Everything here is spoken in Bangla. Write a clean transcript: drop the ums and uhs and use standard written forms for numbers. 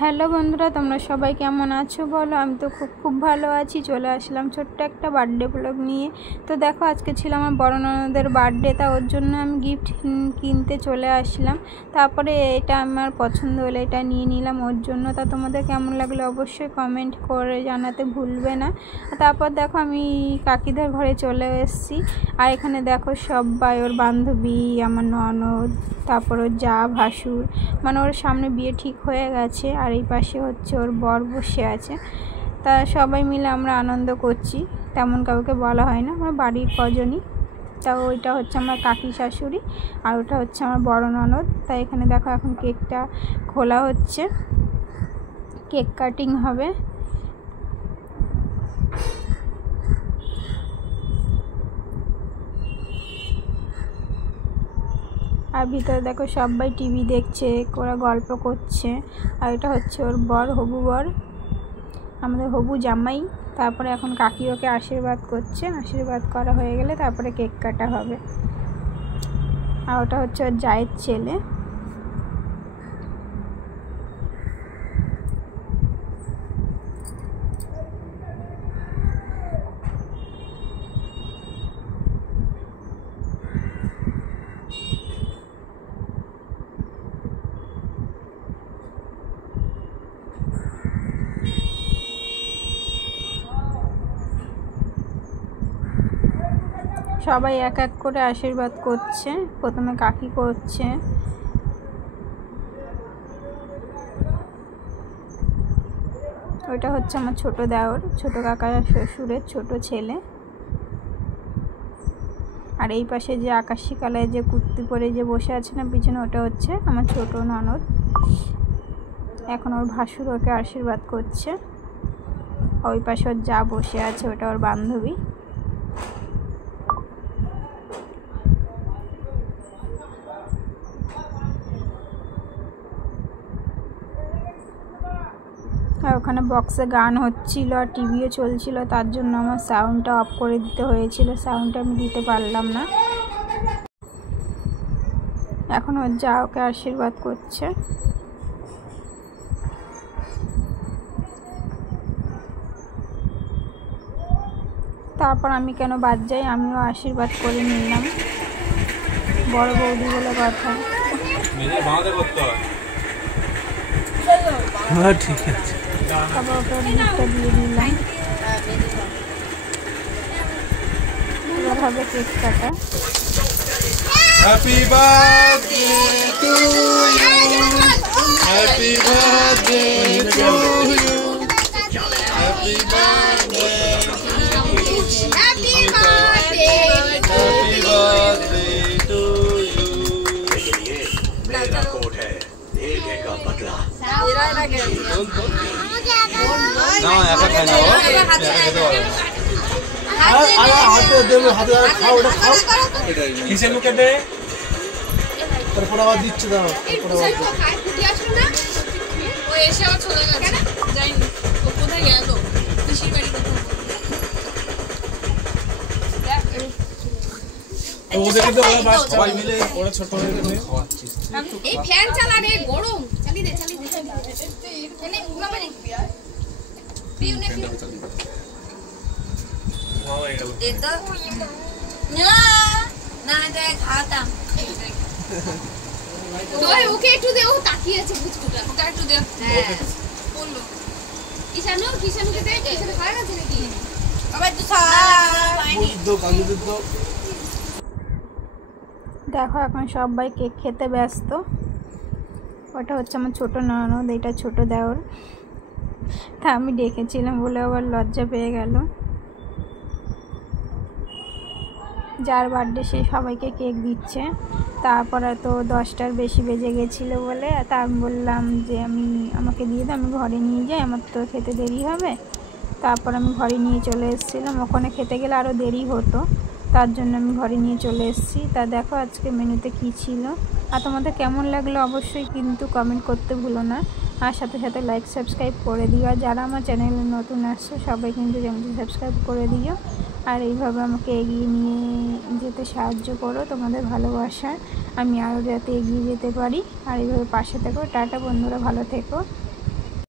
হ্যালো বন্ধুরা, তোমরা সবাই কেমন আছো বলো। আমি তো খুব ভালো আছি। চলে আসলাম ছোট্ট একটা বার্থডে ব্লগ নিয়ে। তো দেখো, আজকে ছিল আমার বড় ননদের বার্থডে, তা ওর জন্য আমি গিফট কিনতে চলে আসলাম। তারপরে এটা আমার পছন্দ হলো, এটা নিয়ে নিলাম ওর জন্য। তা তোমাদের কেমন লাগলো অবশ্যই কমেন্ট করে জানাতে ভুলবে না। তারপর দেখো, আমি কাকিদের ঘরে চলে এসেছি। আর এখানে দেখো সবাই, ওর বান্ধবী, আমার ননদ, তারপর ওর যা, ভাসুর, মানে ওর সামনে বিয়ে ঠিক হয়ে গেছে। আর এই পাশে হচ্ছে ওর বর বসে আছে। তা সবাই মিলে আমরা আনন্দ করছি, তেমন কাউকে বলা হয় না, আমরা বাড়ির কজনই। তা ওইটা হচ্ছে আমার কাকি শাশুড়ি, আর ওটা হচ্ছে আমার বড় ননদ। তাই এখানে দেখো এখন কেকটা খোলা হচ্ছে, কেক কাটিং হবে। আর ভিতরে দেখো সবাই টিভি দেখছে, ওরা গল্প করছে। আর এটা হচ্ছে ওর বর, হবু বর, আমাদের হবু জামাই। তারপরে এখন কাকি ওকে আশীর্বাদ করছে, আশীর্বাদ করা হয়ে গেলে তারপরে কেক কাটা হবে। আর ওটা হচ্ছে ওর জায়ের ছেলে। সবাই এক এক করে আশীর্বাদ করছে, প্রথমে কাকি করছে। ওইটা হচ্ছে আমার ছোট দেওর, ছোট কাকা শ্বশুরের ছোট ছেলে। আর এই পাশে যে আকাশি কালার যে কুর্তি পরে যে বসে আছে না পিছনে, ওটা হচ্ছে আমার ছোট ননদ। এখন ওর ভাসুর ওকে আশীর্বাদ করছে। ওই পাশে ওর যা বসে আছে, ওটা ওর বান্ধবী। আর ওখানে বক্সে গান হচ্ছিল আর টিভিও চলছিল, তার জন্য আমার সাউন্ডটা অফ করে দিতে হয়েছিল, সাউন্ডটা আমি দিতে পারলাম না। এখন ওর যা ওকে আশীর্বাদ করছে। তারপর আমি কেন বাদ যাই, আমিও আশীর্বাদ করে নিলাম, বড় বৌদি বলে কথা। ঠিক আছে, তারপর ওকে গিফটটা দিয়ে দিলাম। এবার হবে কেক কাটা। Happy birthday to you, happy birthday to you, happy birthday, happy birthday, happy birthday to you. मेरा कोड है एक का बदला। না একা খাই না, হাতে দেবে, হাতে খাও, ওটা খাও। কিসের মুখে দে, তারপর আবার দিচ্ছে, দাও তারপর আবার ওদের কিন্তু ওরা সবাই মিলে ওরা ছোট হয়ে গেছে খাওয়াচ্ছিস। এই ফ্যান চালা রে, গরম চালিয়ে দে চালিয়ে দে এনে বাবা নে পিউ নে পিউ দে তো না না দে খাতা তো ওকে একটু দে, ও তাকিয়ে আছে বুঝকুটা, ওটা একটু দে। হ্যাঁ বললো কিষানুকে দে, কিষানু খায় না নাকি বাবা একটু খা দুধ কাজু দুধ। দেখো এখন সবাই কেক খেতে ব্যস্ত। ওটা হচ্ছে আমার ছোট ননদ, এটা ছোট দেওর। তা আমি ডেকেছিলাম বলে আবার লজ্জা পেয়ে গেল। যার বার্থডে সে সবাইকে কেক দিচ্ছে। তারপরে তো 10টার বেশি বেজে গেছিলো বলে, তা আমি বললাম যে আমাকে দিয়ে দাও, আমি ঘরে নিয়ে যাই, আমার তো খেতে দেরি হবে। তারপর আমি ঘরে নিয়ে চলে এসেছিলাম, ওখানে খেতে গেলে আরও দেরি হতো, তার জন্য আমি ঘরে নিয়ে চলে এসেছি। তা দেখো আজকে মেনুতে কী ছিল। আর তোমাদের কেমন লাগলো অবশ্যই কিন্তু কমেন্ট করতে ভুলো না। আর সাথে সাথে লাইক সাবস্ক্রাইব করে দিও। আর যারা আমার চ্যানেলে নতুন আসছো সবাই কিন্তু চ্যানেলটি সাবস্ক্রাইব করে দিও। আর এইভাবে আমাকে এগিয়ে নিয়ে যেতে সাহায্য করো, তোমাদের ভালোবাসায় আমি আরও যাতে এগিয়ে যেতে পারি। আর এইভাবে পাশে থেকো। টাটা বন্ধুরা, ভালো থেকো।